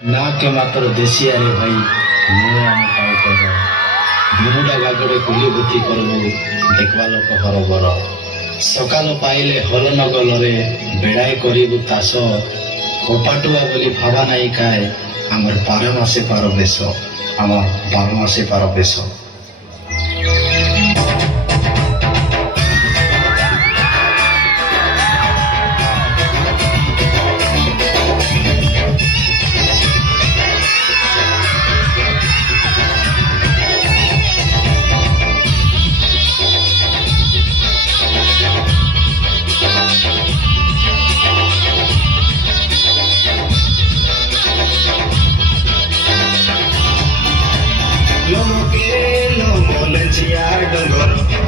ନା କେ ମାତ୍ର ଦେଶୀ ଆରେ ଭାଇ ମୁଁ ଆମ ପାଉକର ଘୁମୁଡ଼ା ଗାଗରେ କୁଲି ବୁତି କରବୁ ଦେଖବା ଲୋକ ହରବର ସକାଳ ପାଇଲେ ହଲ ନଗଲରେ ବେড়াই କରିବୁ ତାସ କପାଟୁଆ ବୋଲି ଭାବା ନାଇଁ କାଏ ଆମର ବାର ମାସେ ପାର ବେଶ ଆମର 12 ମାସେ ପାର ବେଶ।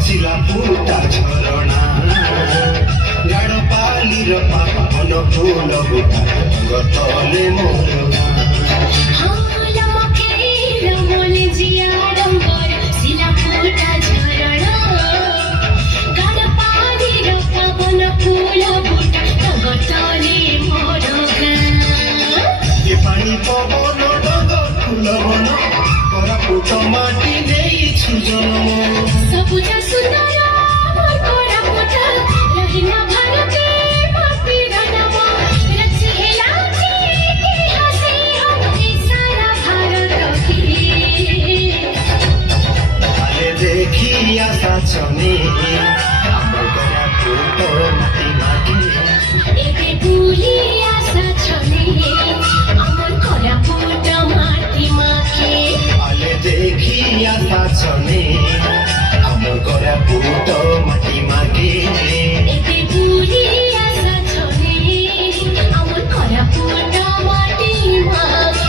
শিলা ফুটা ঝরণা গাড় পালির পাবন ফুল বুটা গতলে মোরনা পানি পবন ডগ ফুল বন কোরাপুট মাটি নেইছু জন্ম ସବୁଜ ସୁନ୍ଦର ମୋର କୋରାପୁଟ ରହିଲା ଭାରତେ ମାଟିର ନାମ ରଚି ହେଲାଛି ଇତିହାସ ହଉଛି ସାରା ଭାରତ କି আলে দেখি আসা চনে আমার কোরাপুট মাটি মাটি ଏବେ ବୁଲି ଆସାଛନେ ଆମର କୋରାପୁଟ ମାଟି ମାଖେ আলে দেখি আসা চনে আমার কোরাপুট মাটি মাটি ଏବେ ବୁଲି ଆସାଛନେ ଆମର କୋରାପୁଟ ମାଟି ମାଖେ।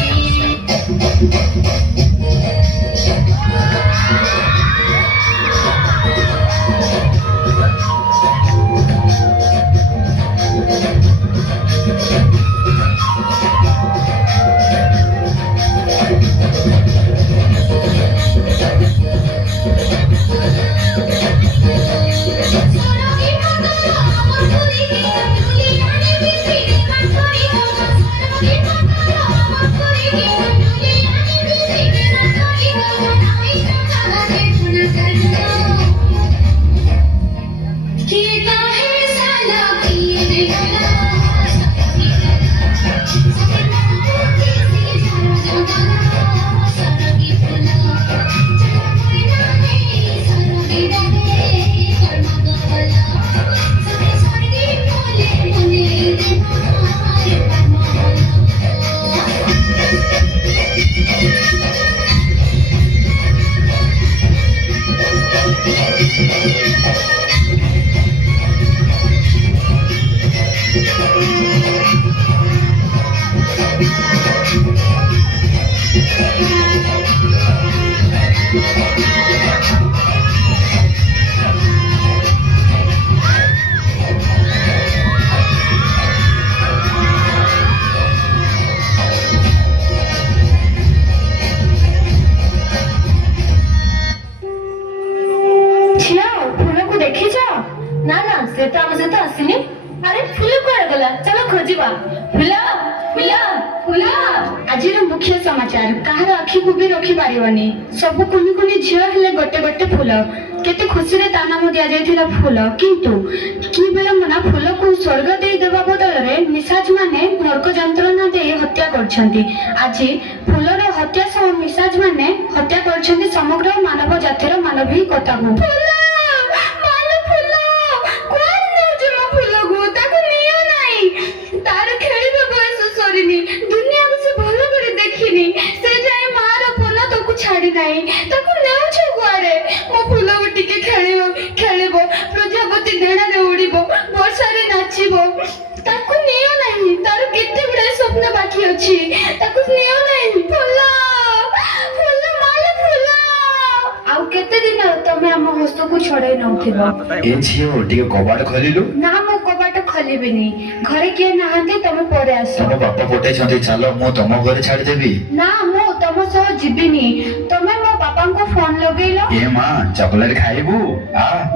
ନା ନା ସେ ତ ଆମ ସହିତ ଆସିନି। ଆରେ ଫୁଲ କୁଆଡେ ଗଲା? ଚାଲ ଖୋଜିବା। ଫୁଲ ଫୁଲ ଫୁଲ। ଆଜିର ମୁଖ୍ୟ ସମାଚାର କାହାର ଆଖିକୁ ବି ରଖି ପାରିବନି। ସବୁ କୁନି କୁନି ଝିଅ ହେଲେ ଗୋଟେ ଗୋଟେ ଫୁଲ। କେତେ ଖୁସିରେ ତା ନାମ ଦିଆଯାଇଥିଲା ଫୁଲ, କିନ୍ତୁ କି ବିଳମ୍ବନା ଫୁଲକୁ ସ୍ୱର୍ଗ ଦେଇ ଦେବା ବଦଳରେ ନିଶାଜ ମାନେ ନର୍କ ଯନ୍ତ୍ରଣା ଦେଇ ହତ୍ୟା କରିଛନ୍ତି। ଆଜି ଫୁଲର ହତ୍ୟା ସହ ନିଶାଜ ମାନେ ହତ୍ୟା କରିଛନ୍ତି ସମଗ୍ର ମାନବ ଜାତିର ମାନବିକତାକୁ। ଦୁନିଆକୁ ସେ ଭଲ କରି ଦେଖିନି, ସେ ଯାଏ ମାର ଫୁଲ ତାକୁ ଛାଡି ନାହିଁ। ତାକୁ ନେଉଛ କୁଆଡେ? ମୋ ଫୁଲକୁ ଟିକେ ଖେଳିବ, ପ୍ରଜାପତି ଡେଣାରେ ଉଡିବ, ବର୍ଷାରେ ନାଚିବ। ତାକୁ ନିଅ ନାହିଁ, ତାର କେତେ ଗୁଡାଏ ସ୍ୱପ୍ନ ବାକି ଅଛି। ତାକୁ ନିଅ ନାହିଁ। ଫୁଲ ଫୁଲ ମାଳ ଫୁଲ। ଆଉ କେତେ ଦିନ ତମେ ଆମ ହସ୍ତକୁ ଛଡେଇ ନଉଥିବ? ଏ ଝିଅ ଟିକେ କବାଟ ଖୋଲିଲୁ। ନା, ମୁଁ କବାଟ ଖୋଲିବିନି। ଘରେ କିଏ ନାହାନ୍ତି, ତମେ ପରେ ଆସ। ତମ ବାପା ପଠେଇଛନ୍ତି, ଚାଲ ମୁଁ ତମ ଘରେ ଛାଡିଦେବି। ନା, ମୁଁ ତମ ସହ ଯିବିନି। ତମେ ମୋ ବାପାଙ୍କୁ ଫୋନ ଲଗେଇଲ। ଏ ମା ଚକୋଲେଟ ଖାଇବୁ?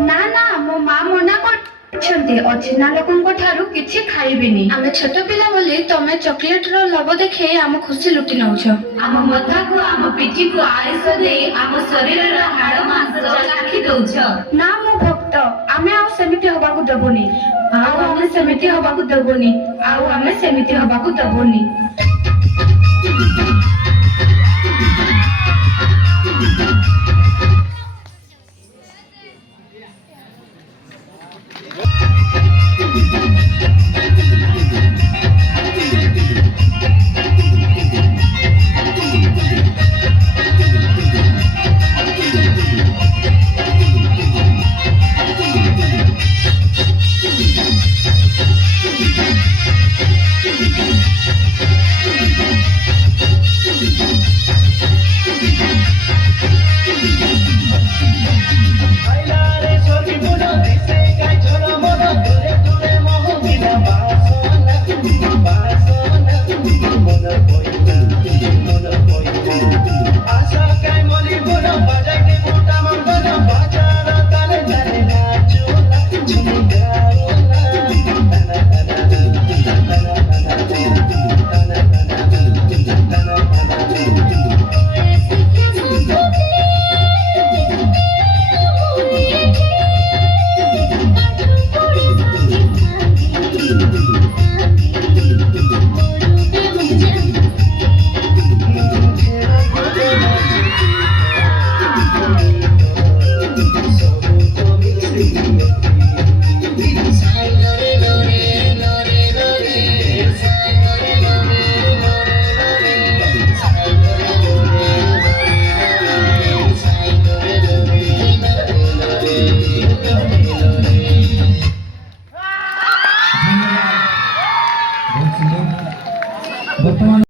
ନା ନା, ମୋ ମା ମନା କର। ଅଛନ୍ତି ଅଚିହ୍ନା ଲୋକଙ୍କ ଠାରୁ କିଛି ଖାଇବେନି। ଆମେ ଛୋଟ ପିଲା ବୋଲି ତମେ ଚକୋଲେଟର ଲୋଭ ଦେଖେଇ ଆମ ଖୁସି ଲୁଟି ନଉଛ। ଆମ ମଥାକୁ ଆମ ପିଠିକୁ ଆୟୁଷ ଦେଇ ଆମ ଶରୀରର ହାଡ଼ ମାଂସ ଚାଖି ଦଉଛ। ନା ମୋ ଭକ୍ତ, ଆମେ ଆଉ ସେମିତି ହବାକୁ ଦେବୁନି। ଆଉ ଆମେ ସେମିତି ହବାକୁ ଦେବୁନି।